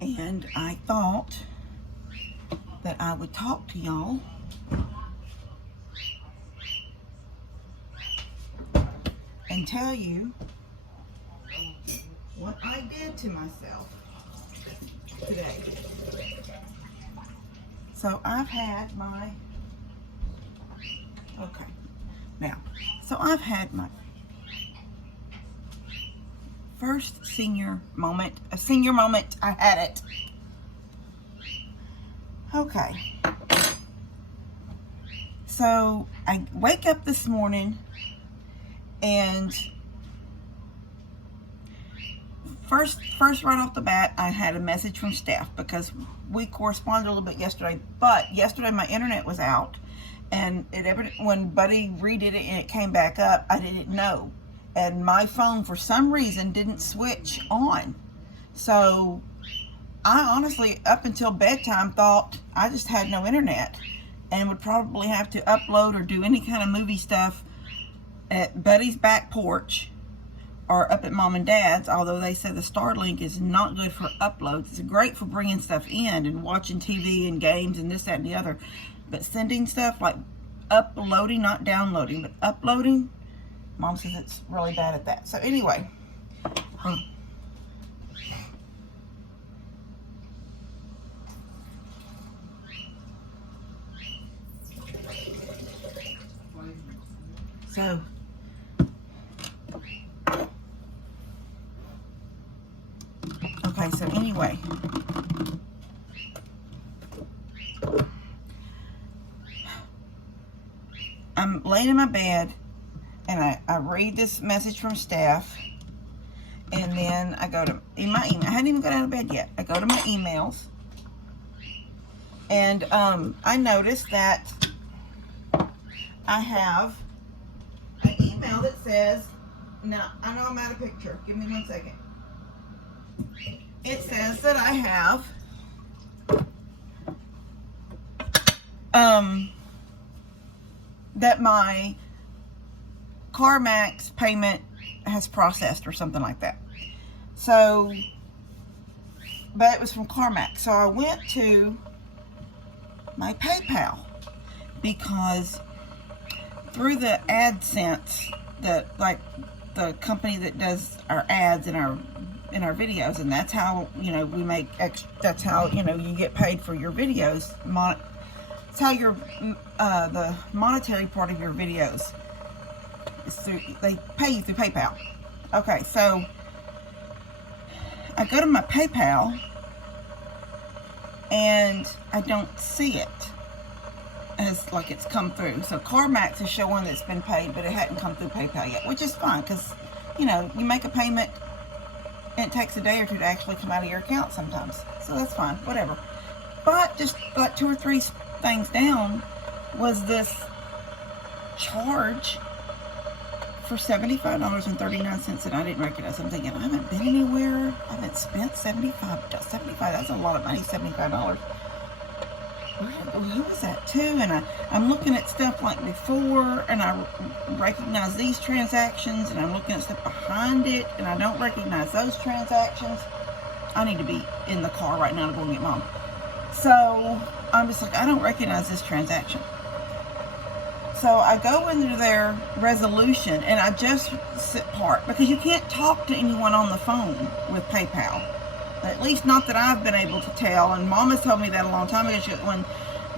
And I thought that I would talk to y'all and tell you what I did to myself today. So I've had my, okay, now, so I've had my first senior moment, I had it. Okay. So I wake up this morning and first right off the bat, I had a message from staff because we corresponded a little bit yesterday, but yesterday my internet was out and when Buddy redid it and it came back up, I didn't know. And my phone, for some reason, didn't switch on. So I honestly, up until bedtime, thought I just had no internet and would probably have to upload or do any kind of movie stuff at Buddy's back porch or up at Mom and Dad's, although they say the Starlink is not good for uploads. It's great for bringing stuff in and watching TV and games and this, that, and the other. But sending stuff, like uploading, not downloading, but uploading, Mom says it's really bad at that. So anyway, so anyway, I'm laying in my bed and I read this message from staff, and then I go to my email. I hadn't even got out of bed yet. I go to my emails, and I noticed that I have an email that says, now I know I'm out of picture. Give me 1 second. It says that I have that my CarMax payment has processed or something like that. So, but it was from CarMax. So I went to my PayPal because through the AdSense, the company that does our ads in our videos, and that's how, you know, we make extra, that's how, you know, you get paid for your videos. It's how your the monetary part of your videos is through, they pay you through PayPal. Okay, so I go to my PayPal and I don't see it as like it's come through. So CarMax is showing that it's been paid, but it hadn't come through PayPal yet, which is fine because, you know, you make a payment and it takes a day or two to actually come out of your account sometimes. So that's fine, whatever. But just like 2 or 3 things down was this charge for $75.39 that I didn't recognize. I'm thinking, I haven't been anywhere. I haven't spent $75. That's a lot of money, $75. Who was that to? And I'm looking at stuff like before, and I recognize these transactions, and I'm looking at stuff behind it, and I don't recognize those transactions. I need to be in the car right now to go and get Mom. So I'm just like, I don't recognize this transaction. So I go into their resolution, and I just sit part, because you can't talk to anyone on the phone with PayPal. At least not that I've been able to tell. And Mom has told me that a long time ago, when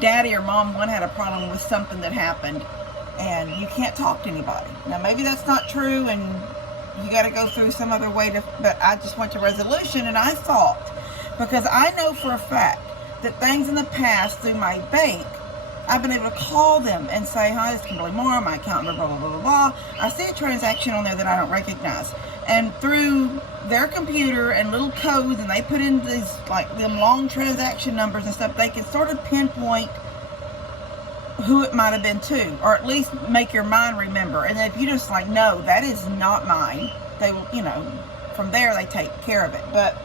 Daddy or Mom one had a problem with something that happened, and you can't talk to anybody. Now maybe that's not true, and you got to go through some other way to. But I just went to resolution, and I thought, because I know for a fact that things in the past through my bank, I've been able to call them and say, hi, this is Kimberly Moore, my account number, blah, blah, blah, blah, blah. I see a transaction on there that I don't recognize. And through their computer and little codes, and they put in these, like, them long transaction numbers and stuff, they can sort of pinpoint who it might have been to, or at least make your mind remember. And if you just like, no, that is not mine, they will, you know, from there they take care of it. But,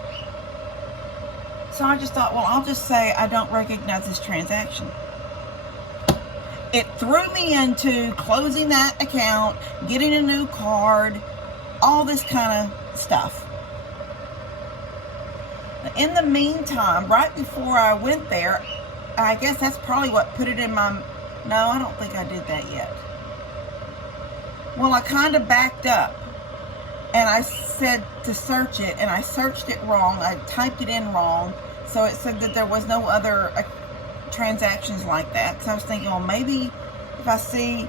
so I just thought, well, I'll just say I don't recognize this transaction. It threw me into closing that account, getting a new card, all this kind of stuff. in the meantime, right before I went there, I guess that's probably what put it in my, no, I don't think I did that yet. Well, I kind of backed up and I said to search it, and I searched it wrong. I typed it in wrong. So it said that there was no other transactions like that. So I was thinking, well, maybe if I see,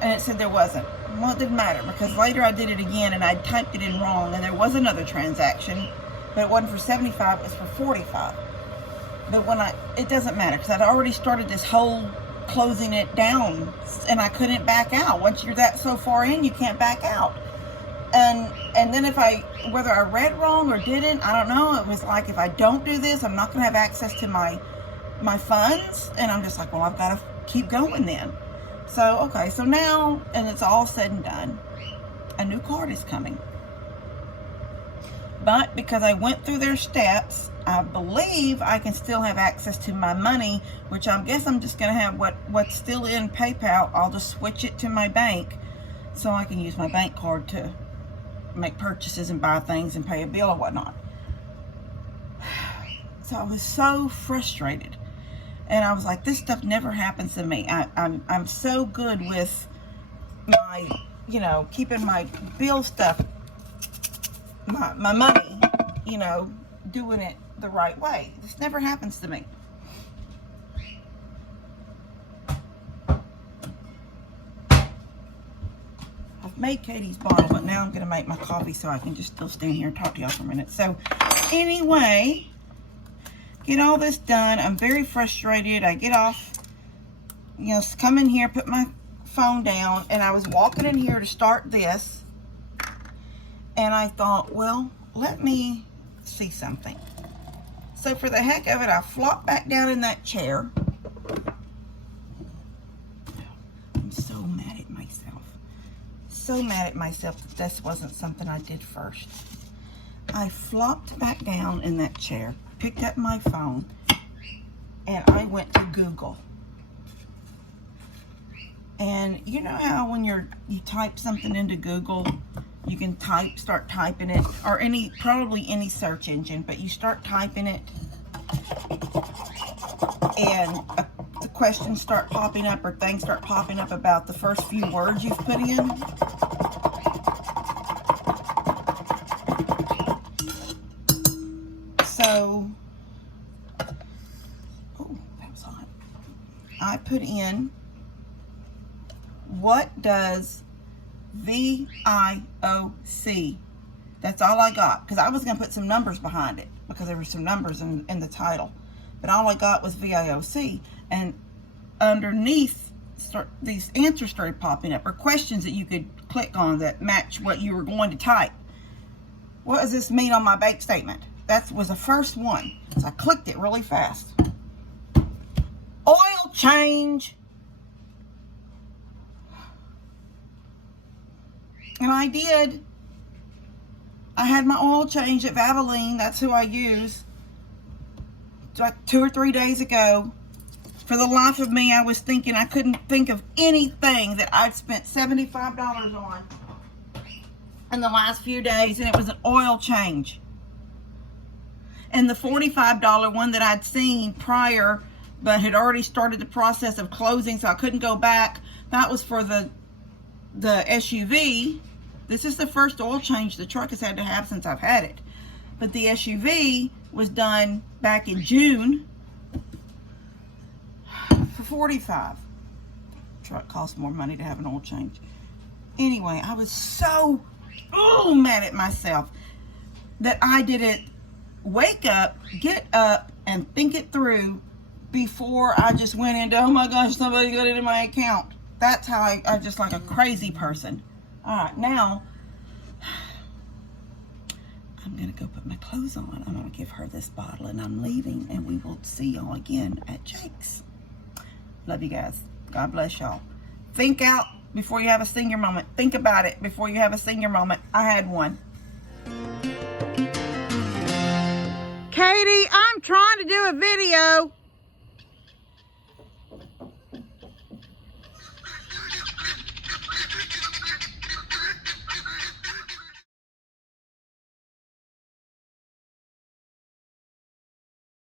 and it said there wasn't. Well, it didn't matter, because later I did it again and I typed it in wrong, and there was another transaction, but it wasn't for 75, it was for 45. But when it doesn't matter, because I'd already started this whole closing it down, and I couldn't back out. Once you're that so far in, you can't back out. And then whether I read wrong or didn't, I don't know. It was like, if I don't do this, I'm not going to have access to my funds. And I'm just like, well, I've got to keep going then. So, okay, so now, and it's all said and done, a new card is coming. But because I went through their steps, I believe I can still have access to my money, which I guess I'm just going to have what's still in PayPal. I'll just switch it to my bank so I can use my bank card to make purchases and buy things and pay a bill or whatnot. So I was so frustrated. And I was like, this stuff never happens to me. I'm so good with my, keeping my bill stuff, my money, doing it the right way. This never happens to me. I've made Katie's bottle, but now I'm going to make my coffee so I can just still stand here and talk to y'all for a minute. So anyway, get all this done. I'm very frustrated. I get off, come in here, put my phone down, and I was walking in here to start this, and I thought, well, let me see something. So for the heck of it, I flopped back down in that chair. I'm so mad at myself. So mad at myself that this wasn't something I did first. I flopped back down in that chair, picked up my phone, and I went to Google. And you know how when you type something into Google, you can start typing it, or probably any search engine, but you start typing it and the questions start popping up, or things start popping up about the first few words you've put in. So, oh, that was hot. I put in, what does VIOC? That's all I got, because I was going to put some numbers behind it, because there were some numbers in the title. But all I got was VIOC. And underneath, these answers started popping up, or questions that you could click on that match what you were going to type. What does this mean on my bank statement? That was the first one. So I clicked it really fast. Oil change. And I did. I had my oil change at Valvoline. That's who I use. Like 2 or 3 days ago. For the life of me, I was thinking I couldn't think of anything that I'd spent $75 on in the last few days, and it was an oil change. And the $45 one that I'd seen prior, but had already started the process of closing, so I couldn't go back. That was for the SUV. This is the first oil change the truck has had to have since I've had it. But the SUV was done back in June for $45. Truck costs more money to have an oil change. Anyway, I was so mad at myself that I didn't wake up, get up, and think it through before I just went into, oh my gosh, somebody got into my account. That's how I'm just like a crazy person. All right, now I'm going to go put my clothes on. I'm going to give her this bottle, and I'm leaving, and we will see y'all again at Jake's. Love you guys. God bless y'all. Think out before you have a senior moment. Think about it before you have a senior moment. I had one. Katie, I'm trying to do a video.